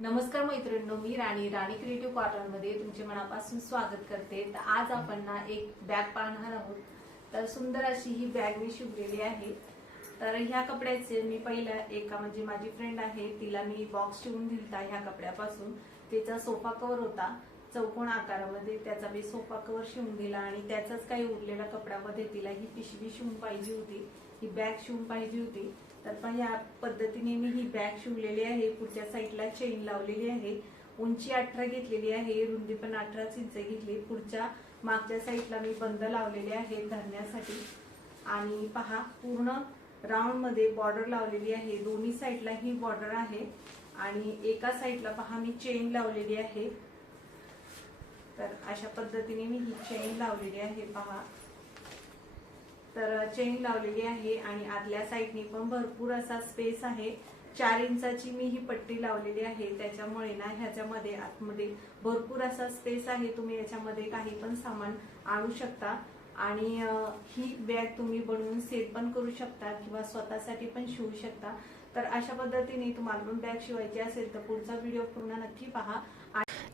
नमस्कार मैत्रिणींनो, मी राणी creative corner मध्ये तुमचे मनापासून स्वागत करते। तर आज आपण ना एक बॅग पाहणार आहोत। तर सुंदर अशी ही बॅग मी शिवलेली आहे। तर ह्या कपड्याचे मी पहिला एका म्हणजे माझी फ्रेंड आहे तिला मी बॉक्स शिवून दिलता ह्या कपड्यापासून। त्याचा सोफा कव्हर होता चौकोन आकारामध्ये, त्याचा मी सोफा कव्हर शिवून दिला आणि त्याचाच काही उरलेला कपड्यामध्ये तिला ही पिशवी शिवून पाहिजे होती, ही बॅग शिवून पाहिजे होती। तर पण या पद्धतीने मी ही बॅग शिवलेली आहे। पुढच्या साईडला चेन लावलेली आहे, उंची 18 घेतलेली आहे, रुंदी पण 18 इंच घेतली। पुढच्या मागच्या साईडला मी बंद लावलेले आहे धरण्यासाठी आणि पहा पूर्ण राऊंड मध्ये बॉर्डर लावलेली आहे। दोन्ही साईडला ही बॉर्डर आहे आणि एका साईडला पहा मी चेन लावलेली आहे। तर अशा पद्धतीने मी ही चेन लावलेली आहे पहा। तर चेन लावलेली आहे आणि आतल्या साईडनी पण भरपूर असा स्पेस आहे। 4 इंचाची मी ही पट्टी लावलेली आहे, त्याच्यामुळे ना ह्याच्यामध्ये आतमध्ये भरपूर असा स्पेस आहे। तुम्ही याच्यामध्ये काही पण सामान आणू शकता आणि ही बॅग तुम्ही बनवून सेल पण करू शकता किंवा स्वतःसाठी पण शिवू शकता। तर अशा पद्धतीने तुम्हाला पण बॅग शिवायची असेल तर पुढचा व्हिडिओ पूर्ण नक्की पहा।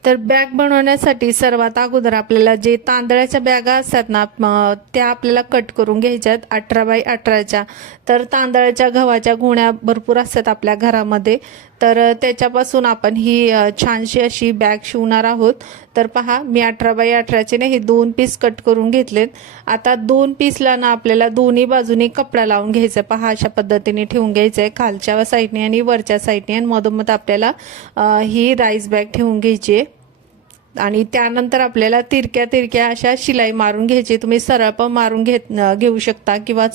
तर बॅग बनवण्यासाठी सर्वात अगोदर आपल्याला जे तांदळाच्या बॅगा असतात ना त्या आपल्याला कट करून घ्यायच्यात 18 बाय 18च्या। तर तांदळाच्या गव्हाच्या गुण्या भरपूर असतात आपल्या घरामध्ये, तर त्याच्यापासून आपण ही छानशी अशी बॅग शिवणार आहोत। तर पहा मी 18 बाय 18चे ने हे 2 पीस कट करून घेतलेत। आता 2 पीसला ना आपल्याला दोन्ही बाजूने कपडा लावून घ्यायचा। पहा अशा पद्धतीने ठेवून घ्यायचंय, खालच्या साईडने आणि वरच्या साईडने, आणि मधोमध आपल्याला ही राईस बॅग ठेवून घ्यायची आणि त्यानंतर आपल्याला तिरक्या तिरक्या अशा शिलाई मारून घ्यायची। तुम्ही सरळ पण मारून घेऊ शकता किंवा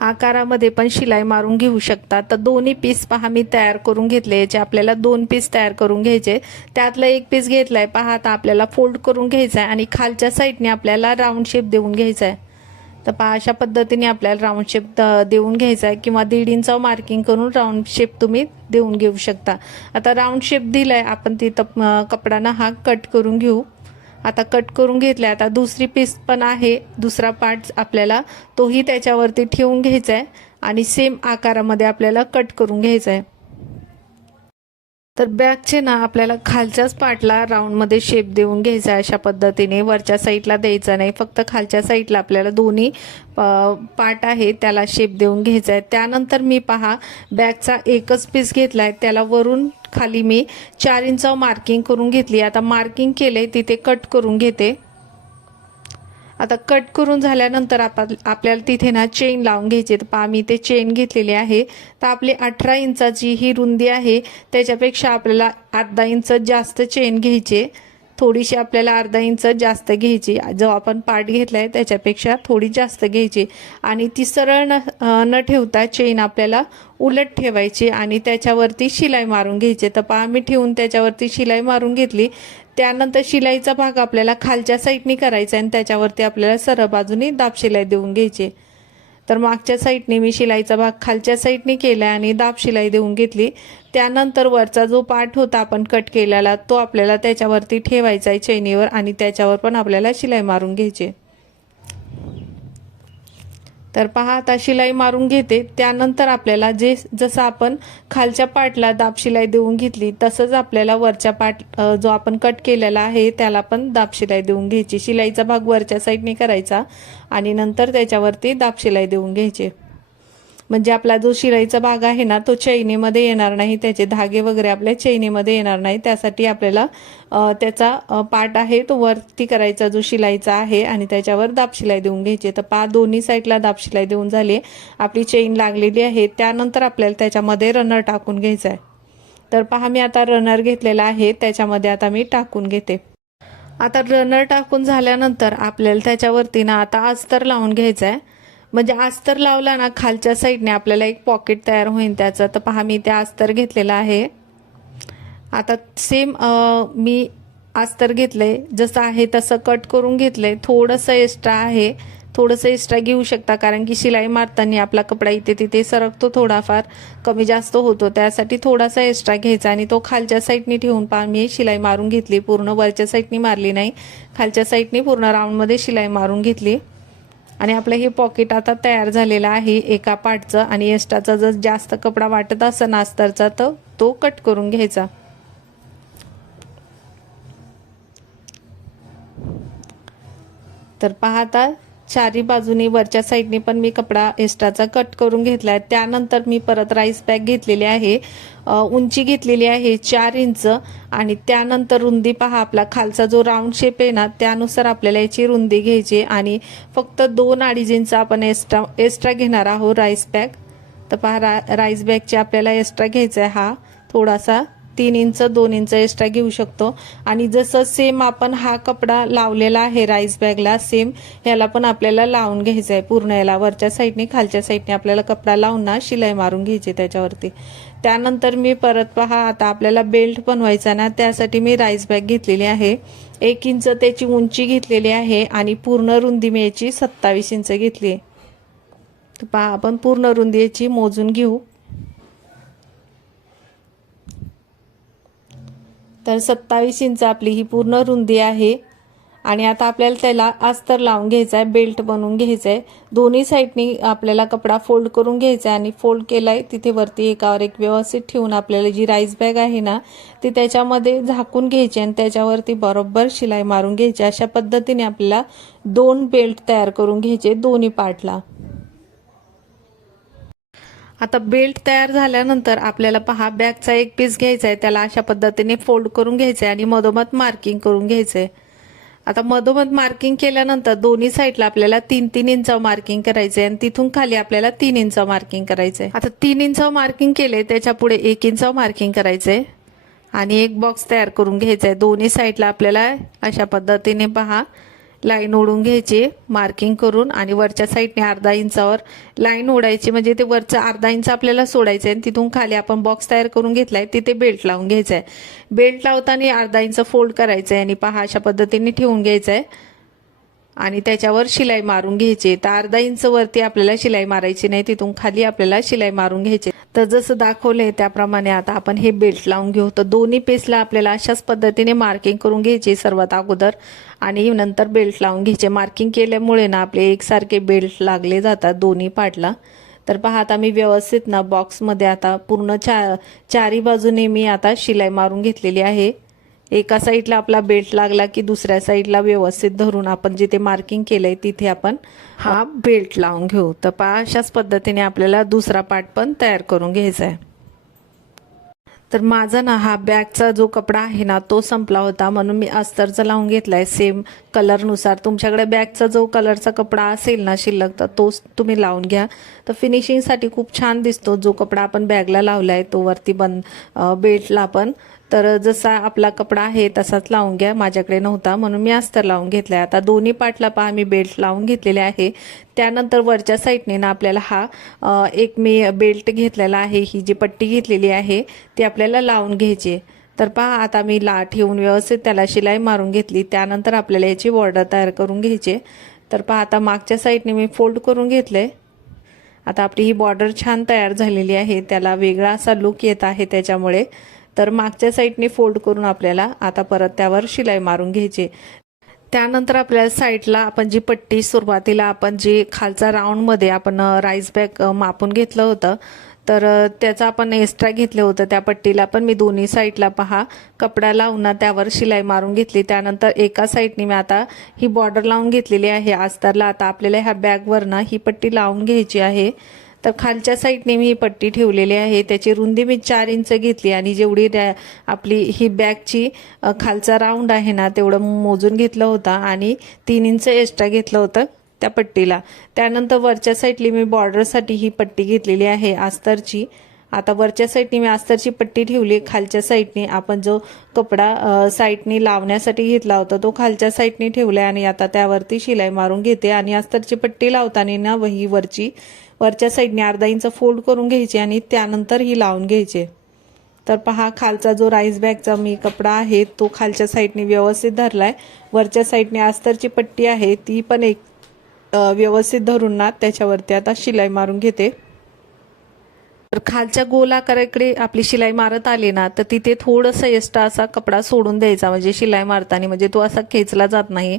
आकारामध्ये पण शिलाई मारून घेऊ शकता। तर दोन्ही पीस पहा मी तयार करून घेतले। याचे आपल्याला 2 पीस तयार करून घ्यायचे, त्यातला एक पीस घेतलाय पहा। आता आपल्याला फोल्ड करून घ्यायचा आहे आणि खालच्या साईडने आपल्याला राऊंड शेप देऊन घ्यायचा आहे। तर पहा अशा पद्धतीने आपल्याला राऊंड शेप देऊन घ्यायचा आहे किंवा 1.5 इंच मार्किंग करून राऊंड शेप तुम्ही देऊन घेऊ शकता। आता राऊंड शेप दिलाय आपण, तिथं कपडाना हा कट करून घेऊ। आता कट करून घेतलाय। आता दुसरी पीस पण आहे, दुसरा पार्ट आपल्याला तोही त्याच्यावरती ठेवून घ्यायचा आहे आणि सेम आकारामध्ये आपल्याला कट करून घ्यायचा आहे। तर बॅगचे ना आपल्याला खालच्याच पार्टला राऊंडमध्ये शेप देऊन घ्यायचा आहे। अशा पद्धतीने वरच्या साईडला द्यायचा नाही, फक्त खालच्या साईडला आपल्याला दोन्ही पार्ट आहे त्याला शेप देऊन घ्यायचा आहे। त्यानंतर मी पहा बॅगचा एकच पीस घेतलाय, त्याला वरून खाली मी 4 इंच मार्किंग करून घेतली। आता मार्किंग केले तिथे कट करून घेते। आता कट करून झाल्यानंतर आपल्याला तिथे ना चेन लावून घ्यायची। तर पहा मी ते चेन घेतलेली आहे। तर आपली 18 इंचाची ही रुंदी आहे, त्याच्यापेक्षा आपल्याला अर्धा इंच जास्त चेन घ्यायची, थोडीशी आपल्याला अर्धा इंच जास्त घ्यायची। जो आपण पार्ट घेतलाय त्याच्यापेक्षा थोडी जास्त घ्यायची आणि ती सरळ न ठेवता चेन आपल्याला उलट ठेवायची आणि त्याच्यावरती शिलाई मारून घ्यायची। तर पहा मी ठेवून त्याच्यावरती शिलाई मारून घेतली। त्यानंतर शिलाईचा भाग आपल्याला खालच्या साईडने करायचा आणि त्याच्यावरती आपल्याला सरळ बाजूने दाब शिलाई देऊन घ्यायची। तर मागच्या साईडने मी शिलाईचा भाग खालच्या साईडने केला आणि दाब शिलाई देऊन घेतली। त्यानंतर वरचा जो पार्ट होता आपण कट केलेला तो आपल्याला त्याच्यावरती ठेवायचा आहे चैनीवर आणि त्याच्यावर पण आपल्याला शिलाई मारून घ्यायची। तर पहा आता शिलाई मारून घेते। त्यानंतर आपल्याला जसं आपण खालच्या पार्टला दाब शिलाई देऊन घेतली तसंच आपल्याला वरच्या पार्ट जो आपण कट केलेला आहे त्याला पण दाब शिलाई देऊन घ्यायची। शिलाईचा भाग वरच्या साईडने करायचा आणि नंतर त्याच्यावरती दाब शिलाई देऊन घ्यायची, म्हणजे आपला जो शिलाईचा भाग आहे ना तो चैनीमध्ये येणार नाही, त्याचे धागे वगैरे आपल्या चैनीमध्ये येणार नाही। त्यासाठी आपल्याला त्याचा पार्ट आहे तो वरती करायचा जो शिलाईचा आहे आणि त्याच्यावर दाब शिलाई देऊन घ्यायची। तर पहा दोन्ही साईडला दाब शिलाई देऊन झाली, आपली चेन लागलेली आहे। त्यानंतर आपल्याला त्याच्यामध्ये रनर टाकून घ्यायचा आहे। तर पहा मी आता रनर घेतलेला आहे, त्याच्यामध्ये आता मी टाकून घेते। आता रनर टाकून झाल्यानंतर आपल्याला त्याच्यावरती ना आता अस्तर लावून घ्यायचा आहे, म्हणजे अस्तर लावला ना खालच्या साईडने आपल्याला एक पॉकेट तयार होईल त्याचं। तर पहा मी ते अस्तर घेतलेलं आहे। आता सेम मी अस्तर घेतलंय, जसं आहे तसं कट करून घेतलंय। थोडंसं एक्स्ट्रा आहे, थोडंसं एक्स्ट्रा घेऊ शकता, कारण की शिलाई मारताना आपला कपडा इथे तिथे सरकतो, थोडाफार कमी जास्त होतो, त्यासाठी थोडासा एक्स्ट्रा घ्यायचा आणि तो खालच्या साईडने ठेवून पहा मी शिलाई मारून घेतली। पूर्ण वरच्या साईडने मारली नाही, खालच्या साईडने पूर्ण राऊंडमध्ये शिलाई मारून घेतली आणि आपलं हे पॉकेट आता तयार झालेलं आहे एका पार्टचं। आणि एक्स्ट्राचा जर जास्त कपडा वाटत असेल अस्तरचा तर तो कट करून घ्यायचा। तर पाहता चारी बाजूनी वरच्या साईडने पण मी कपडा एक्स्ट्राचा कट करून घेतलाय. त्यानंतर मी परत राईस बॅग घेतलेली आहे, उंची घेतलेली आहे 4 इंच आणि त्यानंतर रुंदी पहा आपला खालचा जो राऊंड शेप आहे ना त्यानुसार आपल्याला याची रुंदी घ्यायची आणि फक्त 2-2.5 इंच आपण एक्स्ट्रा घेणार आहोत राईस बॅग. तर पहा राईस बॅगचे आपल्याला एक्स्ट्रा घ्यायचा आहे हा थोडासा 3 इंच 2 इंच एक्स्ट्रा घेऊ शकतो. आणि जसं सेम आपण हा कपडा लावलेला आहे राईस बॅगला सेम ह्याला पण आपल्याला लावून घ्यायचं आहे पूर्ण याला वरच्या साईडने खालच्या साईडने आपल्याला कपडा लावून ना शिलाई मारून घ्यायची त्याच्यावरती. त्यानंतर मी परत पहा आता आपल्याला बेल्ट बनवायचा ना त्यासाठी मी राईस बॅग घेतलेली आहे, 1 इंच त्याची उंची घेतलेली आहे आणि पूर्ण रुंदी मी याची 27 इंच घेतली. तर पहा आपण पूर्ण रुंदी याची मोजून घेऊ. तर 27 इंच आपली ही पूर्ण रुंदी आहे आणि आता आपल्याला त्याला अस्तर लावून घ्यायचा आहे, बेल्ट बनवून घ्यायचा आहे. दोन्ही साईडनी आपल्याला कपडा फोल्ड करून घ्यायचा आहे आणि फोल्ड केलाय तिथे वरती एकावर एक व्यवस्थित ठेवून आपल्याला जी राईस बॅग आहे ना ती त्याच्यामध्ये झाकून घ्यायची आणि त्याच्यावरती बरोबर शिलाई मारून घ्यायची. अशा पद्धतीने आपल्याला 2 बेल्ट तयार करून घ्यायचे दोन्ही पार्टला. आता बेल्ट तयार झाल्यानंतर आपल्याला पहा बॅगचा एक पीस घ्यायचा आहे, त्याला अशा पद्धतीने फोल्ड करून घ्यायचं आहे आणि मधोमध मार्किंग करून घ्यायचं आहे. आता मधोमध मार्किंग केल्यानंतर दोन्ही साईडला आपल्याला 3-3 इंच मार्किंग करायचंय आणि तिथून खाली आपल्याला 3 इंच मार्किंग करायचंय. आता 3 इंच मार्किंग केले त्याच्या पुढे 1 इंच मार्किंग करायचंय आणि एक बॉक्स तयार करून घ्यायचा आहे. दोन्ही साईडला आपल्याला अशा पद्धतीने पहा लाईन ओढून घ्यायची मार्किंग करून आणि वरच्या साईडने अर्धा इंचावर लाईन ओढायची म्हणजे ते वरचं अर्धा इंच आपल्याला सोडायचं आहे. तिथून खाली आपण बॉक्स तयार करून घेतलाय तिथे बेल्ट लावून घ्यायचा आहे. बेल्ट लावताना अर्धा इंच फोल्ड करायचं आहे आणि पहा अशा पद्धतीने ठेवून घ्यायचं आहे आणि त्याच्यावर शिलाई मारून घ्यायची. तर अर्धा इंच वरती आपल्याला शिलाई मारायची नाही, तिथून खाली आपल्याला शिलाई मारून घ्यायची. तर जसं दाखवलंय त्याप्रमाणे आता आपण हे बेल्ट लावून घेऊ. तर दोन्ही पीसला आपल्याला अशाच पद्धतीने मार्किंग करून घ्यायची सर्वात अगोदर आणि नंतर बेल्ट लावून घ्यायचे. मार्किंग केल्यामुळे ना आपले एकसारखे बेल्ट लागले जातात दोन्ही पार्टला. तर पहा आता मी व्यवस्थित ना बॉक्समध्ये आता पूर्ण चारी बाजूने मी आता शिलाई मारून घेतलेली आहे. एका साईडला आपला बेल्ट लागला की दुसऱ्या साईडला व्यवस्थित धरून आपण जिथे मार्किंग केलंय तिथे आपण हा बेल्ट लावून घेऊ. तर पहा अशाच पद्धतीने आपल्याला दुसरा पार्ट पण तयार करून घ्यायचा आहे. तर माझा ना हा बॅगचा जो कपडा आहे ना तो संपला होता म्हणून मी अस्तरचा लावून घेतलाय सेम कलरनुसार. तुमच्याकडे बॅगचा जो कलरचा कपडा असेल ना शिल्लक तर तोच तुम्ही लावून घ्या. तर फिनिशिंगसाठी खूप छान दिसतो जो कपडा आपण बॅगला लावलाय तो वरती बेल्टला पण. तर जसा आपला कपडा आहे तसाच लावून घ्या, माझ्याकडे नव्हता म्हणून मी अस्तर लावून घेतलाय. आता दोन्ही पार्टला पहा मी बेल्ट लावून घेतलेले आहे. त्यानंतर वरच्या साईडने ना आपल्याला हा एक मी बेल्ट घेतलेला आहे, ही जी पट्टी घेतलेली आहे ती आपल्याला लावून घ्यायची. तर पहा आता मी ठेवून व्यवस्थित त्याला शिलाई मारून घेतली. त्यानंतर आपल्याला याची बॉर्डर तयार करून घ्यायची. तर पहा आता मागच्या साईडने मी फोल्ड करून घेतले. आता आपली ही बॉर्डर छान तयार झालेली आहे, त्याला वेगळा असा लुक येत आहे त्याच्यामुळे. तर मागच्या साईडने फोल्ड करून आपल्याला आता परत त्यावर शिलाई मारून घ्यायची. त्यानंतर आपल्याला साईडला आपण जी पट्टी सुरुवातीला आपण जी खालचा राऊंडमध्ये आपण राईस बॅग मापून घेतलं होतं तर त्याचा आपण एक्स्ट्रा घेतलं होतं त्या पट्टीला पण मी दोन्ही साईडला पहा कपडा लावून त्यावर शिलाई मारून घेतली. त्यानंतर एका साईडने मी आता ही बॉर्डर लावून घेतलेली आहे अस्तरला. आता आपल्याला ह्या बॅगवर ना ही पट्टी लावून घ्यायची आहे. तर खालच्या साईडने मी ही पट्टी ठेवलेली आहे, त्याची रुंदी मी 4 इंच घेतली आणि जेवढी आपली ही बॅगची खालचा राऊंड आहे ना तेवढं मोजून घेतलं होतं आणि 3 इंच एक्स्ट्रा घेतलं होतं त्या पट्टीला. त्यानंतर वरच्या साईडली मी बॉर्डरसाठी ही पट्टी घेतलेली आहे अस्तरची. आता वरच्या साईडने मी अस्तरची पट्टी ठेवली, खालच्या साईडने आपण जो कपडा साईडने लावण्यासाठी घेतला होता तो खालच्या साईडने ठेवलाय आणि आता त्यावरती शिलाई मारून घेते. आणि अस्तरची पट्टी लावताना ना वही वरच्या साईडने अर्धा इंच फोल्ड करून घ्यायची आणि त्यानंतर ही लावून घ्यायची. तर पहा खालचा जो राईस बॅगचा मी कपडा आहे तो खालच्या साईडने व्यवस्थित धरलाय. वरच्या साईडने अस्तरची पट्टी आहे ती पण एक व्यवस्थित धरून ना त्याच्यावरती आता शिलाई मारून घेते. तर खालच्या गोल आकाराकडे आपली शिलाई मारत आली ना तर तिथे थोडंसं एक्स्ट्रा असा कपडा सोडून द्यायचा म्हणजे शिलाई मारताना म्हणजे तो असा खेचला जात नाही.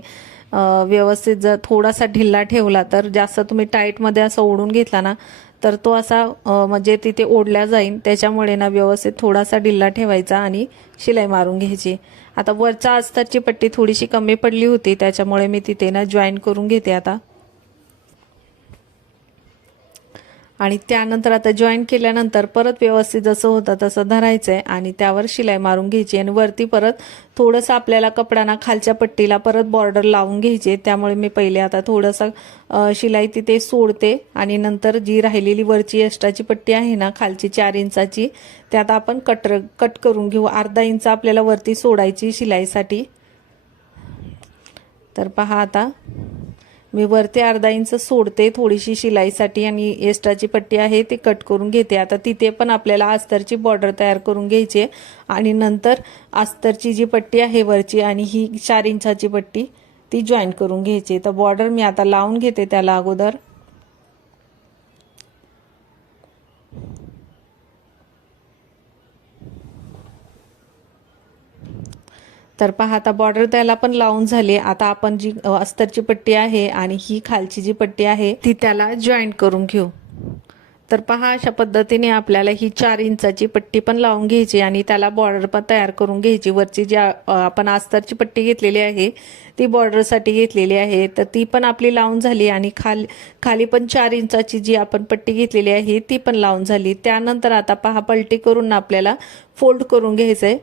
व्यवस्थित जर थोडासा ढिल्ला ठेवला तर जास्त तुम्ही टाईटमध्ये असं ओढून घेतला ना तर तो असा म्हणजे तिथे ओढल्या जाईल, त्याच्यामुळे ना व्यवस्थित थोडासा ढिल्ला ठेवायचा आणि शिलाई मारून घ्यायची. आता वरच्या अस्तरची पट्टी थोडीशी कमी पडली होती, त्याच्यामुळे मी तिथे ना जॉईन करून घेते आता. आणि त्यानंतर आता जॉईन केल्यानंतर परत व्यवस्थित जसं होतं तसं धरायचं आहे आणि त्यावर शिलाई मारून घ्यायची. आणि वरती परत थोडंसं आपल्याला कपडाना खालच्या पट्टीला परत बॉर्डर लावून घ्यायची. त्यामुळे मी पहिले आता थोडंसं शिलाई तिथे सोडते आणि नंतर जी राहिलेली वरची एक्स्ट्राची पट्टी आहे ना खालची 4 इंचाची, त्यात आपण कट करून घेऊ. अर्धा इंच आपल्याला वरती सोडायची शिलाईसाठी. तर पहा आता मी वरती अर्धा इंच सोडते थोडीशी शिलाईसाठी आणि एक्स्ट्राची पट्टी आहे ती कट करून घेते. आता तिथे पण आपल्याला अस्तरची बॉर्डर तयार करून घ्यायची आणि नंतर अस्तरची जी पट्टी आहे वरची आणि ही 4 इंचाची पट्टी ती जॉईन करून घ्यायची. तर बॉर्डर मी आता लावून घेते त्याला अगोदर. तर पहा आता बॉर्डर त्याला पण लावून झाली. आता आपण जी अस्तरची पट्टी आहे आणि ही खालची जी पट्टी आहे ती त्याला जॉईन करून घेऊ. तर पहा अशा पद्धतीने आपल्याला ही 4 इंचाची पट्टी पण लावून घ्यायची आणि त्याला बॉर्डर पण तयार करून घ्यायची. वरची जी आपण अस्तरची पट्टी घेतलेली आहे ती बॉर्डरसाठी घेतलेली आहे, तर ती पण आपली लावून झाली आणि खाली पण 4 इंचाची जी आपण पट्टी घेतलेली आहे ती पण लावून झाली. त्यानंतर आता पहा पलटी करून आपल्याला फोल्ड करून घ्यायचंय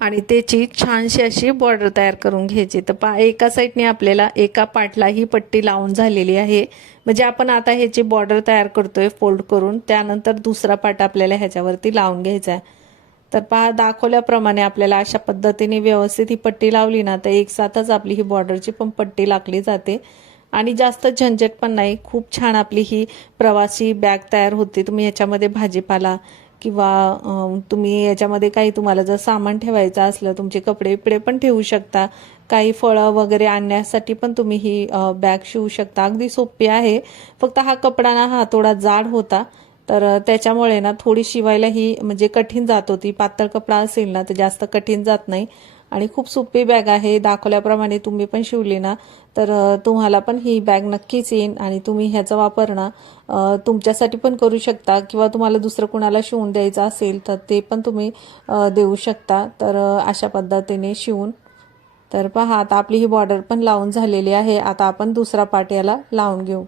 आणि त्याची छानशी अशी बॉर्डर तयार करून घ्यायची. तर पहा एका साईडने आपल्याला एका पार्टला ही पट्टी लावून झालेली आहे. म्हणजे आपण आता ह्याची बॉर्डर तयार करतोय फोल्ड करून. त्यानंतर दुसरा पार्ट आपल्याला ह्याच्यावरती लावून घ्यायचा आहे. तर पहा दाखवल्याप्रमाणे आपल्याला अशा पद्धतीने व्यवस्थित ही पट्टी लावली ना तर एक साथच आपली ही बॉर्डरची पण पट्टी लागली जाते आणि जास्त झंझट पण नाही. खूप छान आपली ही प्रवासी बॅग तयार होते. तुम्ही ह्याच्यामध्ये भाजीपाला किंवा तुम्ही याच्यामध्ये काही तुम्हाला जर सामान ठेवायचं असलं, तुमचे कपडे बिपडे पण ठेवू शकता, काही फळं वगैरे आणण्यासाठी पण तुम्ही ही बॅग शिवू शकता. अगदी सोपी आहे. फक्त हा कपडा ना हा थोडा जाड होता, तर त्याच्यामुळे ना थोडी शिवायला ही म्हणजे कठीण जात होती. पातळ कपडा असेल ना तर जास्त कठीण जात नाही आणि खूप सोपी बॅग आहे. दाखवल्याप्रमाणे तुम्ही पण शिवली ना तर तुम्हाला पण ही बॅग नक्कीच येईल आणि तुम्ही ह्याचा वापर ना तुमच्यासाठी पण करू शकता किंवा तुम्हाला दुसरं कुणाला शिवून द्यायचं असेल तर ते पण तुम्ही देऊ शकता. तर अशा पद्धतीने शिवून. तर पहा आता आपली ही बॉर्डर पण लावून झालेली आहे. आता आपण दुसरा पार्ट याला लावून घेऊ.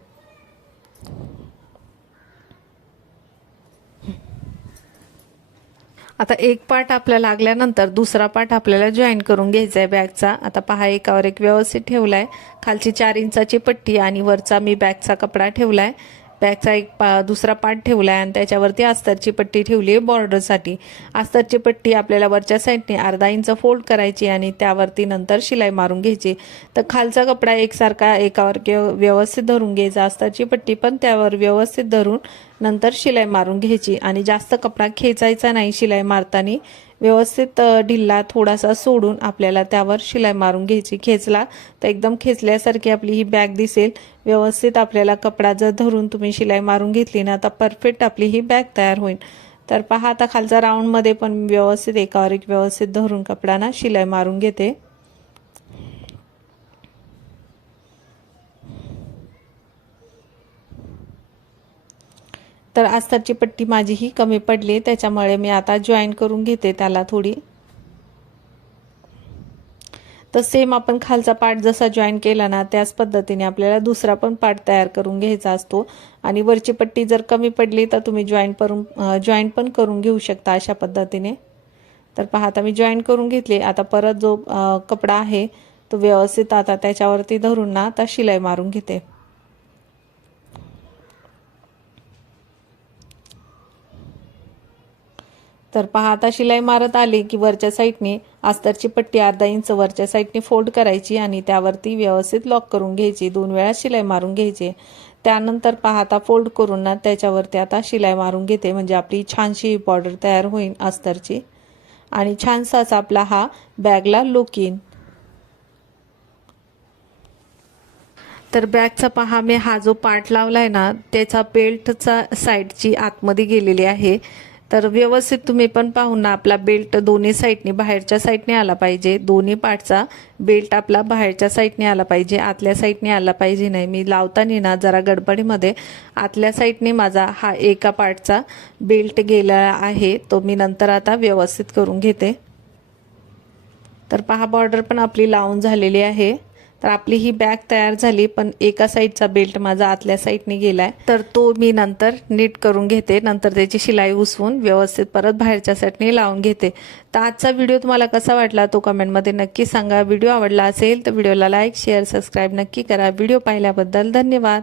आता एक पार्ट आपला लागल्यानंतर दुसरा पार्ट आपल्याला जॉईन करून घ्यायचा आहे बॅगचा. आता पहा एकावर एक व्यवस्थित ठेवलाय. खालची 4 इंचाची पट्टी आणि वरचा मी बॅगचा कपडा ठेवलाय. बॅगचा एक दुसरा पार्ट ठेवलाय आणि त्याच्यावरती अस्तरची पट्टी ठेवली आहे बॉर्डरसाठी. अस्तरची पट्टी आपल्याला वरच्या साईडने अर्धा इंच फोल्ड करायची आणि त्यावरती नंतर शिलाई मारून घ्यायची. तर खालचा कपडा एकसारखा एकावर व्यवस्थित धरून घ्यायचा. अस्तरची पट्टी पण त्यावर व्यवस्थित धरून नंतर शिलाई मारून घ्यायची आणि जास्त कपडा खेचायचा नाही. शिलाई मारताना व्यवस्थित ढिल्ला थोडासा सोडून आपल्याला त्यावर शिलाई मारून घ्यायची. खेचला तर एकदम खेचल्यासारखी आपली ही बॅग दिसेल. व्यवस्थित आपल्याला कपडा जर धरून तुम्ही शिलाई मारून घेतली ना तर परफेक्ट आपली ही बॅग तयार होईल. तर पहा आता खालचा राऊंडमध्ये पण व्यवस्थित एकावर एक व्यवस्थित धरून कपडाना शिलाई मारून घेते. तर अस्तरची पट्टी माझी ही कमी पडली, त्याच्यामुळे मी आता जॉईन करून घेते त्याला थोडी. तर सेम आपण खालचा पार्ट जसा जॉईन केला ना त्याच पद्धतीने आपल्याला दुसरा पण पार्ट तयार करून घ्यायचा असतो आणि वरची पट्टी जर कमी पडली तर तुम्ही जॉईन पण करून घेऊ शकता अशा पद्धतीने. तर पहा आता मी जॉईन करून घेतले. आता परत जो कपडा आहे तो व्यवस्थित आता त्याच्यावरती धरून ना आता शिलाई मारून घेते. तर पहा आता शिलाई मारत आली की वरच्या साईडने अस्तरची पट्टी अर्धा इंच वरच्या साईडने फोल्ड करायची आणि त्यावरती व्यवस्थित लॉक करून घ्यायची. 2 वेळा शिलाई मारून घ्यायची. त्यानंतर पहा आता फोल्ड करून ना त्याच्यावरती आता शिलाई मारून घेते. म्हणजे आपली छानशी बॉर्डर तयार होईल अस्तरची आणि छानसा असा आपला हा बॅगला लुक येईल. तर बॅगचा पहा मी हा जो पार्ट लावलाय ना त्याचा बेल्टचा साईडची आतमध्ये गेलेली आहे. तर व्यवस्थित तुम्ही पण पाहून ना आपला बेल्ट दोन्ही साईडनी बाहेरच्या साईडने आला पाहिजे. दोन्ही पार्टचा बेल्ट आपला बाहेरच्या साईडने आला पाहिजे, आतल्या साईडने आला पाहिजे नाही. मी लावताना ना जरा गडबडीमध्ये आतल्या साईडने माझा हा एका पार्टचा बेल्ट गेला आहे, तो मी नंतर आता व्यवस्थित करून घेते. तर पहा बॉर्डर पण आपली लावून झालेली आहे. तर आपली ही बॅग तयार झाली, पण एका साईडचा बेल्ट माझा आतल्या साईडने गेलाय, तर तो मी नंतर नीट करून घेते. नंतर त्याची शिलाई उसवून व्यवस्थित परत बाहेरच्या साईडने लावून घेते. तर आजचा व्हिडिओ तुम्हाला कसा वाटला तो कमेंटमध्ये नक्की सांगा. व्हिडिओ आवडला असेल तर व्हिडिओला लाईक शेअर सबस्क्राईब नक्की करा. व्हिडिओ पाहिल्याबद्दल धन्यवाद.